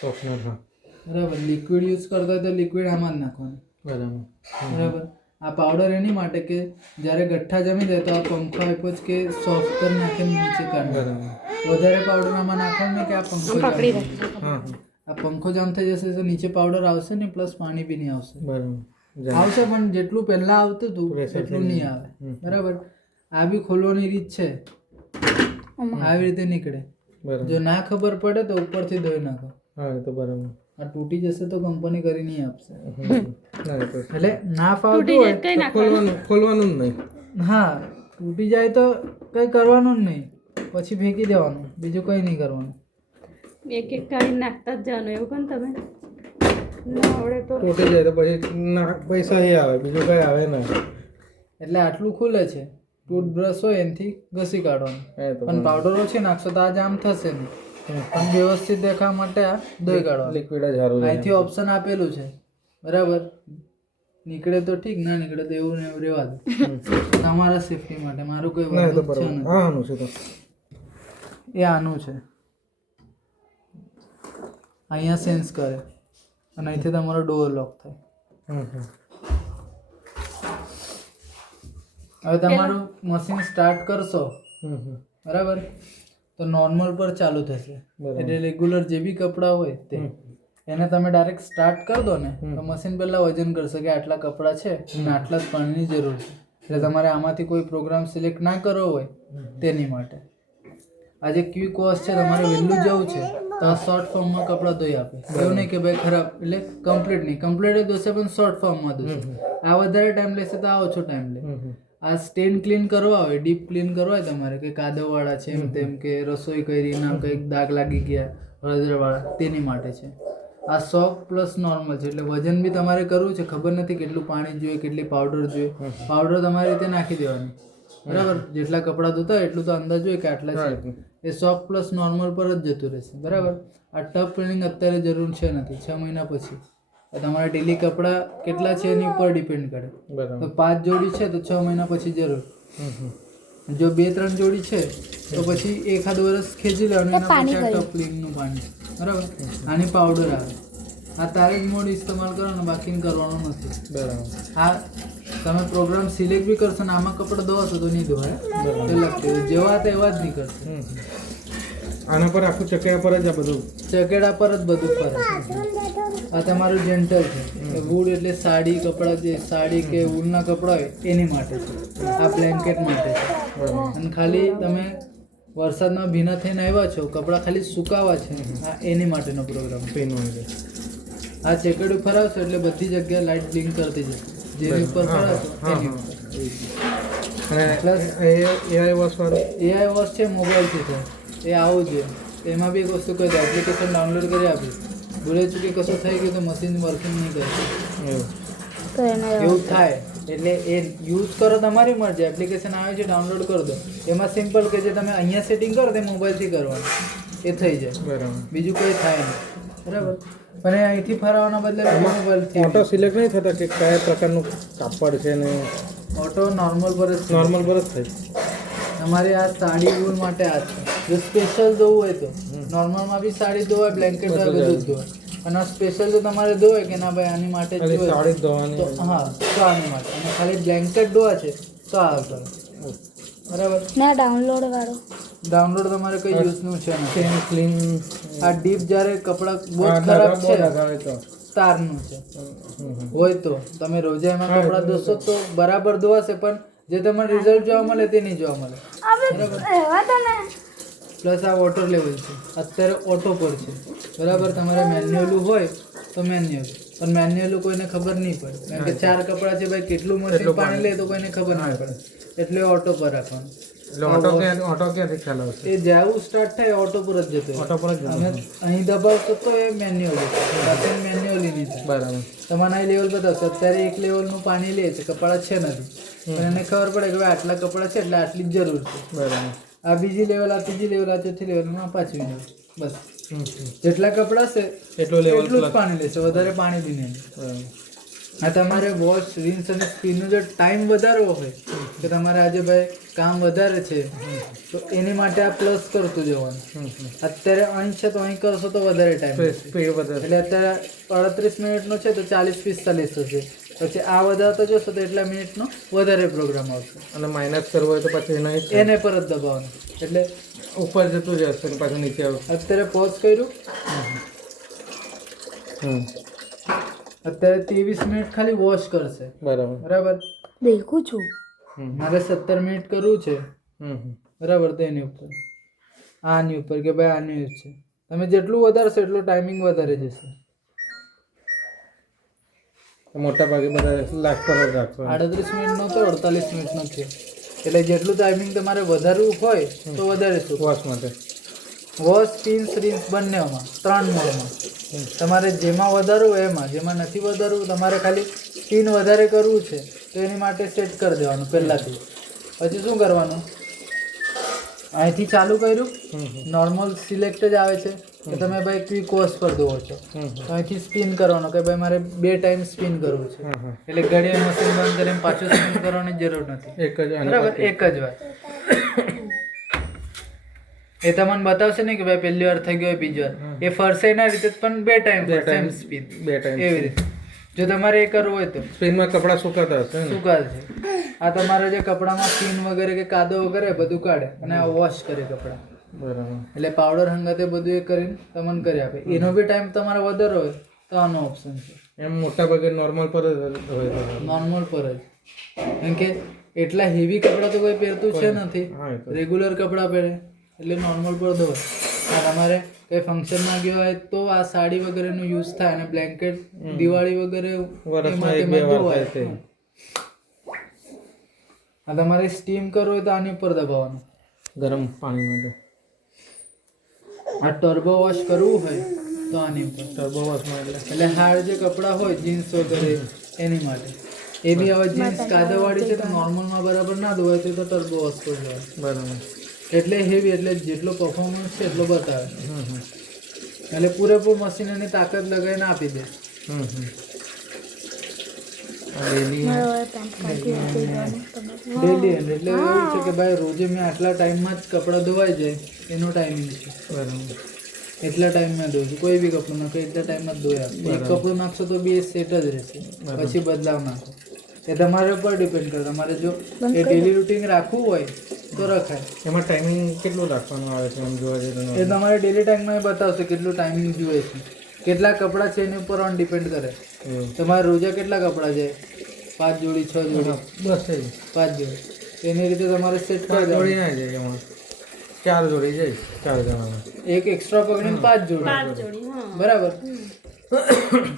સોફ્ટનર હા બરાબર. Liquid use કરતા હોય તો લિક્વિડ આમાં જ નાખવાનું. બરાબર. આ પાવડર એની માટે કે જ્યારે ગઠ્ઠા જમી જાય તો આ પંખો આપ્યો જ કે સોફ્ટ કરી નાખીને નીચે કાઢો. વધારે પાવડર આમાં નાખવાનું નહીં કે આ પંખો પકડી જામ થઈ જશે. આ પંખો જામ થઈ જશે તો નીચે પાવડર આવશે ને પ્લસ પાણી બી નહીં આવશે. આવશે પણ જેટલું પહેલા આવતું હતું એટલું નહીં આવે. બરાબર. આ બી ખોલવાની રીત છે, આવી રીતે નીકળે. જો ના ખબર પડે તો ઉપરથી ધોઈ નાખો. હા તો બરાબર. આ તૂટી જશે તો કંપની કરી નહીં આપશે. એટલે ના ફાવતું હોય ખોલવાનું જ નહીં. હા, તૂટી જાય તો કંઈ કરવાનું જ નહીં, પછી ફેંકી દેવાનું, બીજું કંઈ નહીં કરવાનું. એક એક કાઢી નાખતા જ જવાનું એવું કોણ તમે ના આવડે તો તૂટી જાય તો પછી પૈસા એ આવે, બીજું કઈ આવે ના. એટલે આટલું ખુલે છે. ટૂથબ્રશ હોય એનાથી ઘસી કાઢવાનું. પણ પાવડર ઓછી નાખશો તો આ જામ થશે નહીં. પણ વ્યવસ્થિત દેખાવા માટે આ દહીં કાઢવાનું. લિક્વિડ જ સારું. અહીંથી ઓપ્શન આપેલું છે. બરાબર. નીકળે તો ઠીક, ના નીકળે તો એવું ને એવું રહેવા દો. તમારા સેફટી માટે. મારું કોઈ વાંધો છે નહીં. આનું છે તો એ આનું છે. અહીંયા સેન્સ કરે અને અહીંથી તમારો ડોર લોક થાય. હવે તમારું મશીન સ્ટાર્ટ કરશો બરાબર તો નોર્મલ પર ચાલુ થશે. એટલે રેગ્યુલર જે બી કપડાં હોય તે એને તમે ડાયરેક્ટ સ્ટાર્ટ કરી દો ને તો મશીન પહેલાં વજન કરશે કે આટલા કપડાં છે અને આટલા જ પાણીની જરૂર છે. એટલે તમારે આમાંથી કોઈ પ્રોગ્રામ સિલેક્ટ ના કરવો હોય તેની માટે આ જે ક્વિક વોશ છે, તમારે વહેલું જવું છે તો આ શોર્ટ ફોર્મમાં કપડાં ધોઈ આપે. એવું નહીં કે ભાઈ ખરાબ, એટલે કમ્પ્લીટ નહીં, કમ્પ્લીટ ધોશે પણ શોર્ટ ફોર્મમાં ધોશે. આ વધારે ટાઈમ લેશે તો આ ઓછો ટાઈમ લે. આ સ્ટેન ક્લીન કરવા હોય, ડીપ ક્લીન કરવા હોય તમારે કે કાદવવાળા છે એમ તેમ કે રસોઈ કરી ના કંઈક દાગ લાગી ગયા હળદરવાળા, તેની માટે છે. આ સોફ્ટ પ્લસ નોર્મલ છે. એટલે વજન બી તમારે કરવું છે, ખબર નથી કેટલું પાણી જોઈએ, કેટલી પાવડર જોઈએ. પાવડર તમારી રીતે નાખી દેવાની. બરાબર. જેટલા કપડાં ધોતા હોય એટલું તો અંદાજ હોય કે આટલા છે. એ સોફ્ટ પ્લસ નોર્મલ પર જ જતું રહેશે. બરાબર. આ ટફ ક્લીનિંગ અત્યારે જરૂર છે નથી, 6 મહિના પછી. તમારા ડેલી કપડાં કેટલા છે એની ઉપર ડિપેન્ડ કરે. તો 5 જોડી છે તો 6 મહિના પછી જરૂર. જો 2-3 જોડી છે તો પછી 1-2 વર્ષ ખેંચી લેવાનું, એના પછી આ ટફ ક્લીનિંગનું પાણી. બરાબર. આની પાવડર આવે. આ તારે જ મોડ ઇસ્તેમાલ કરવાનો, બાકીને કરવાનું નથી. બરાબર. આ તમે પ્રોગ્રામ સિલેક્ટ બી કરશો ને આમાં કપડાં ધોવાશો તો નહીં ધોવાય. જેવા તેવા જ નીકળશે. આના પર આખું ચકેડા પર જ આ બધું, ચકેડા પર જ બધું ફરે. આ તમારું જેન્ટલ છે. વૂડ એટલે સાડી કપડાં, જે સાડી કે વૂલના કપડાં હોય એની માટે છે. આ બ્લેન્કેટ માટે છે. અને ખાલી તમે વરસાદમાં ભીના થઈને આવ્યા છો, કપડાં ખાલી સુકાવા છે, આ એની માટેનો પ્રોગ્રામ. આ ચકેડું ફરાવશો એટલે બધી જગ્યાએ લાઇટ બ્લિંક કરતી જશે. જેની ઉપર ફરાવશો એની ઉપર. પ્લસ એઆઈ વોશ વાળું, એઆઈ વોશ છે, મોબાઈલથી થાય. એ આવું છે. એમાં બી એક વસ્તુ કહી દો, એપ્લિકેશન ડાઉનલોડ કરી આપી, ભૂલે ચૂકે કશું થઈ ગયું તો મશીન વર્કિંગ નહીં કરે. એવું થાય એટલે એ યુઝ કરો તમારી મરજી. એપ્લિકેશન આવે છે, ડાઉનલોડ કરી દો. એમાં સિમ્પલ કે જે તમે અહીંયા સેટિંગ કરો તે મોબાઈલથી કરવાનું, એ થઈ જાય. બરાબર. બીજું કંઈ થાય નહીં. બરાબર. પણ એ અહીંથી ફરાવવાના બદલે મોબાઈલથી ઓટો સિલેક્ટ નહીં થતા કે કયા પ્રકારનું કાપડ છે ને? ઓટો નોર્મલ પર જ નોર્મલ પર જ થાય. તમારે આ સાડી વૂલ માટે આ છે. જો સ્પેશિયલ ધોવું હોય તો નોર્મલમાં બી સાડી ધોવાય, બ્લેન્કેટ હોય, બધું જ ધોવાય. અને સ્પેશિયલ જો તમારે ધોવાય કે ના ભાઈ આની માટે જ સાડી ધોવાની, હા તો આની માટે. અને ખાલી બ્લેન્કેટ ધોવા છે તો આ કરો. બરાબર. ના ડાઉનલોડ વાળો ડાઉનલોડ તમારે કઈ યુઝનું છે ને ક્લીન. આ ડીપ જ્યારે કપડાં બહુ ખરાબ છે તારનું છે હોય તો તમે રોજા એમાં કપડાં ધોશો તો બરાબર ધોવાશે, પણ જે તમને રિઝલ્ટ જોવા મળે તે નહીં જોવા મળે. બરાબર. પ્લસ આ વોટર લેવલ છે, અત્યારે ઓટો પર છે. બરાબર. તમારે મેન્યુઅલું હોય તો મેન્યુઅલ, પણ મેન્યુઅલું કોઈને ખબર નહીં પડે, કારણ કે 4 કપડાં છે ભાઈ, કેટલું મશીન પાણી લે તો કોઈને ખબર નહીં પડે. એટલે ઓટો પર રાખવાનું. ઓટો ક્યાંથી ખ્યાલ આવશે? એ જેવું સ્ટાર્ટ થાય ઓટો પર જ જતો. ઓટો પર જ અને અહીં દબાવશો તો એ મેન્યુઅલી નહીં થાય. બરાબર. તમારે અહીં લેવલ બતાવશો. અત્યારે 1 લેવલનું પાણી લે છે, કપડાં છે નથી, પણ એને ખબર પડે કે ભાઈ આટલા કપડાં છે એટલે આટલી જ જરૂર છે. બરાબર. આ બીજી લેવલ, આ ત્રીજી લેવલ, આ ચોથી લેવલમાં 5મી લેવલ. બસ જેટલા કપડાં છે એટલું જ પાણી લેશે, વધારે પાણી બી નહીં. આ તમારે વોશ રિન્સ અને સ્પિનનો જો ટાઈમ વધારવો હોય કે તમારે આજે ભાઈ કામ વધારે છે તો એની માટે આ પ્લસ કરતું જવાનું. અત્યારે અહીં છે તો અહીં કરશો તો વધારે ટાઈમ સ્પીડ વધારે. એટલે અત્યારે 38 મિનિટનો છે તો 40-45 થશે. પછી આ વધારતો જશો તો એટલા મિનિટનો વધારે પ્રોગ્રામ આવશે. અને માઇનસ કરવો હોય તો પછી એને પર જ દબાવવાનું એટલે ઉપર જતું જશે અને પાછું નીચે આવશે. અત્યારે પોઝ કર્યું. અત્યારે 23 મિનિટ ખાલી વોશ કરશે. બરાબર. દેખું છું. મારે 17 મિનિટ કરવું છે. બરાબર. તો એની ઉપર આની ઉપર કે ભાઈ આની છે તમે જેટલું વધારશો એટલું ટાઈમિંગ વધારે જશે. મોટા ભાગે બધા લાખ પર જ રાખશો. 38 મિનિટનો તો 48 મિનિટનો છે એટલે જેટલું ટાઈમિંગ તમારે વધારવું હોય તો વધારે શું વોશ માટે. વોશ સ્પિન્સ રિન્સ બંનેમાં 3 મોડમાં તમારે જેમાં વધારવું હોય એમાં, જેમાં નથી વધારવું તમારે ખાલી સ્પિન વધારે કરવું છે તો એની માટે સેટ કરી દેવાનું પહેલાંથી. પછી શું કરવાનું, અહીંથી ચાલુ કર્યું નોર્મલ સિલેક્ટ જ આવે છે કે તમે ભાઈ ક્વિક વોશ પર દો છો તો અહીંથી સ્પિન કરવાનો કે ભાઈ મારે 2 ટાઈમ સ્પિન કરવું છે એટલે ઘડીએ મશીન બંધ કરીને પાછું સ્પિન કરવાની જરૂર નથી. બરાબર. એક જ વાર એ તમને બતાવશે ને કે ભાઈ પહેલી વાર થઈ ગયો બીજી વાર એ ફરશે એના રીતે પણ 2 ટાઈમ સ્પિન 2 ટાઈમ એવી રીતે જો તમારે એ કરવું હોય તો. સ્પિનમાં કપડાં સુકાતા હશે ને? સુકાશે. આ તમારે જે કપડામાં સ્પિન વગેરે કે કાદવ વગેરે બધું કાઢે અને આ વોશ કરે કપડાં. બરાબર. એટલે પાવડર હંગાતે બધું એ કરીને તમને કરી આપે. એનો બી ટાઈમ તમારે વધારે હોય તો આનો ઓપ્શન છે. એમ મોટા ભાગે નોર્મલ પર જ હોય. નોર્મલ પર જ. કેમ કે એટલા હેવી કપડાં તો કોઈ પહેરતું છે નથી. રેગ્યુલર કપડાં પહેરે એટલે નોર્મલ પર દો. તમારે કંઈ ફંક્શનમાં ગયો હોય તો આ સાડી વગેરેનો યુઝ થાય અને બ્લેન્કેટ દિવાળી વગેરે આ તમારે સ્ટીમ કરવું હોય તો આની ઉપર દબાવવાનું ગરમ પાણી માટે. આ ટર્બો વોશ કરવું હોય તો આની ઉપર ટર્બો વોશમાં એટલે હાર્ડ જે કપડાં હોય જીન્સ વગેરે એની માટે. એ બી હવે જીન્સ કાદવવાળી છે તો નોર્મલમાં બરાબર ના ધોવાય તો ટર્બો વોશ કરી દેવાય. બરાબર. એટલે હેવી એટલે જેટલો પરફોર્મન્સ છે એટલો બતાવે એટલે પૂરેપૂરું મશીન એની તાકાત લગાવીને આપી દે. ડેલી એન્ડ એટલે એવું છે કે ભાઈ રોજે મેં આટલા ટાઈમમાં જ કપડાં ધોવાઈ જાય એનો ટાઈમિંગ છે. બરાબર. એટલા ટાઈમમાં ધોવું છું. કોઈ બી કપડું નાખો એટલા ટાઈમમાં જ ધોયા. એક કપડું નાખશો તો બી એ સેટ જ રહેશે. પછી બદલાવ નાખો એ તમારા ઉપર ડિપેન્ડ કરે. તમારે જો એ ડેલી રૂટીન રાખવું હોય તો રખાય. એમાં ટાઈમિંગ કેટલું રાખવાનું આવે છે આમ જોવા જઈએ તો? એ તમારે ડેલી ટાઈમમાં બતાવશે કેટલું ટાઈમિંગ જોઈએ છે. કેટલા કપડાં છે એની ઉપર ઓન ડિપેન્ડ કરે. તમારે રોજે કેટલા કપડાં છે? 5 જોડી 6 જોડી બસ 5 જોડી એની રીતે તમારે સેટ કરી જોડી ના જાય એમાં 4 જોડી જાય 4 જણામાં. એક એક્સ્ટ્રા પકડીને 5 જોડી. બરાબર.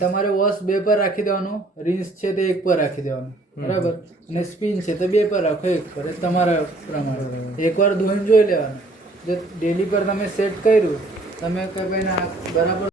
તમારે વોશ 2 પર રાખી દેવાનું, રિન્સ છે તે 1 પર રાખી દેવાનું. બરાબર. અને સ્પિન છે તો 2 પર રાખો, 1 પર. તમારા પ્રમાણે એકવાર ધોઈને જોઈ લેવાનું. જો ડેલી પર તમે સેટ કર્યું તમે કઈ બરાબર